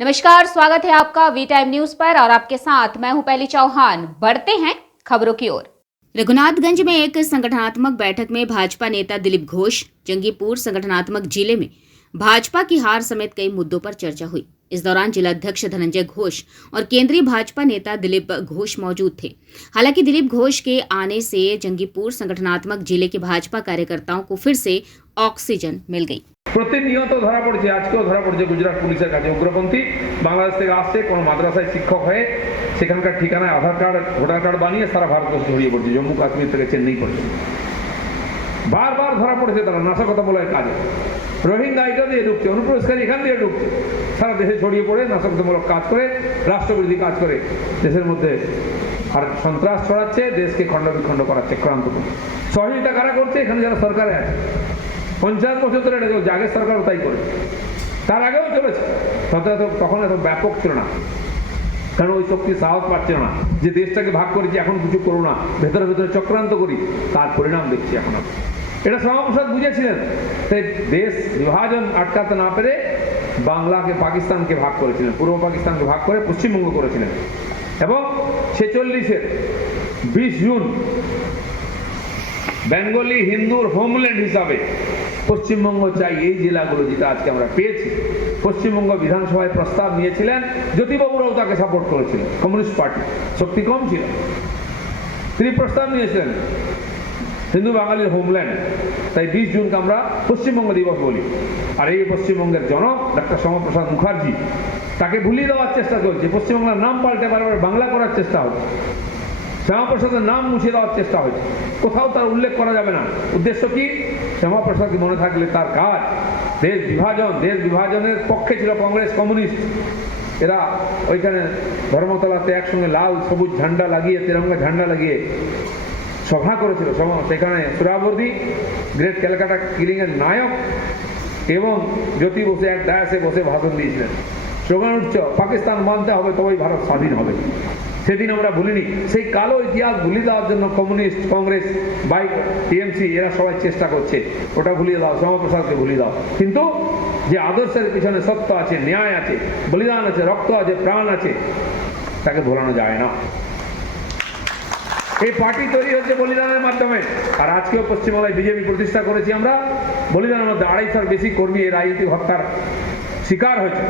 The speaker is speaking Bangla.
नमस्कार, स्वागत है आपका वी टाइम न्यूज पर और आपके साथ मैं हूं पहली चौहान। बढ़ते हैं खबरों की ओर। रघुनाथगंज में एक संगठनात्मक बैठक में भाजपा नेता दिलीप घोष, जंगीपुर संगठनात्मक जिले में भाजपा की हार समेत कई मुद्दों पर चर्चा हुई। इस दौरान जिलाध्यक्ष धनंजय घोष और केंद्रीय भाजपा नेता दिलीप घोष मौजूद थे। हालांकि दिलीप घोष के आने से जंगीपुर संगठनात्मक जिले के भाजपा कार्यकर्ताओं को फिर से ऑक्सीजन मिल गई। প্রতিনিয়ত ধরা পড়ছে, আজকেও ধরা পড়ছে গুজরাট পুলিশের কাছে উগ্রপন্থী বাংলাদেশ থেকে আসছে, কোনো মাদ্রাসায় শিক্ষক হয়ে সেখানকার ঠিকানায় আধার কার্ড ভোটার কার্ড বানিয়ে সারা ভারতবর্ষ ছড়িয়ে পড়ছে, জম্মু কাশ্মীর থেকে চেন্নাই পর্যন্ত বারবার ধরা পড়েছে তারা নাশকতা বলার কাজে। রোহিঙ্গা এটা দিয়ে ঢুকছে, অনুপ্রবেশকারী এখান দিয়ে ঢুকছে, সারা দেশে ছড়িয়ে পড়ে নাশকতামূলক কাজ করে, রাষ্ট্রবিরোধী কাজ করে দেশের মধ্যে আর সন্ত্রাস ছড়াচ্ছে, দেশকে খণ্ড বিখণ্ড করাচ্ছে ক্রান্ত করে। সহযোগিতা কারা করছে? এখানে যারা সরকারে আছে, 50 বছর ধরে এটা চলছে, আগের সরকারও তাই করে, তার আগেও চলেছে। তখন এত ব্যাপক ছিল না, কারণ ওই শক্তি সাহস পাচ্ছে না যে দেশটাকে ভাগ করেছি, এখন কিছু করো না, ভেতরে ভেতরে চক্রান্ত করি, তার পরিণাম দেখছি এখন। এটা শ্যামাপ্রসাদ বুঝেছিলেন, তাই দেশ বিভাজন আটকাতে না পেরে বাংলাকে পাকিস্তানকে ভাগ করেছিলেন, পূর্ব পাকিস্তানকে ভাগ করে পশ্চিমবঙ্গ করেছিলেন। এবং 46-এর 20 জুন বেঙ্গলি হিন্দুর হোমল্যান্ড হিসাবে পশ্চিমবঙ্গ চাই, এই জেলাগুলো যেটা আজকে আমরা পেয়েছি। পশ্চিমবঙ্গ বিধানসভায় প্রস্তাব নিয়েছিলেন, জ্যোতিবাবুরাও তাকে সাপোর্ট করেছিলেন, কমিউনিস্ট পার্টি শক্তি কম ছিল, তিনি প্রস্তাব নিয়েছিলেন হিন্দু বাঙালির হোমল্যান্ড। তাই 20 জুনকে আমরা পশ্চিমবঙ্গ দিবস বলি। আর এই পশ্চিমবঙ্গের জনক ডক্টর শ্যামাপ্রসাদ মুখার্জি, তাকে ভুলিয়ে দেওয়ার চেষ্টা চলছে, পশ্চিমবাংলার নাম পাল্টে বারবার বাংলা করার চেষ্টা হচ্ছে, শ্যামাপ্রসাদের নাম মুছে দেওয়ার চেষ্টা হয়েছে, কোথাও তার উল্লেখ করা যাবে না। উদ্দেশ্য কি? শ্যামাপ্রসাদকে মনে থাকলে তার কাজ দেশ বিভাজন, দেশ বিভাজনের পক্ষে ছিল কংগ্রেস, কমিউনিস্ট। এরা ওইখানে ধর্মতলাতে একসঙ্গে লাল সবুজ ঝান্ডা লাগিয়ে, তিরঙ্গা ঝান্ডা লাগিয়ে সভা করেছিল। সেখানে সুরাবর্দী, গ্রেট ক্যালকাটা কিলিংয়ের নায়ক এবং জ্যোতি বসে এক ডায়াসে বসে ভাষণ দিয়েছিলেন, স্লোগান উঠছে পাকিস্তান মানতে হবে তবেই ভারত স্বাধীন হবে। সেদিন আমরা ভুলিনি। সেই কালো ইতিহাস ভুলিয়ে দেওয়ার জন্য কমিউনিস্ট, কংগ্রেস, টিএমসি এরা সবাই চেষ্টা করছে, ওটা ভুলিয়ে দাও, শ্যামাপ্রসাদকে ভুলিয়ে দাও। কিন্তু যে আদর্শের পিছনে সত্য আছে, ন্যায় আছে, বলিদান আছে, রক্ত আছে, প্রাণ আছে, তাকে ভোলানো যায় না। এই পার্টি তৈরি হচ্ছে বলিদানের মাধ্যমে। আর আজকেও পশ্চিমবাংলায় বিজেপি প্রতিষ্ঠা করেছি আমরা, বলিদানের মধ্যে 250-র বেশি কর্মী এই রাজনৈতিক হত্যার শিকার হয়েছে।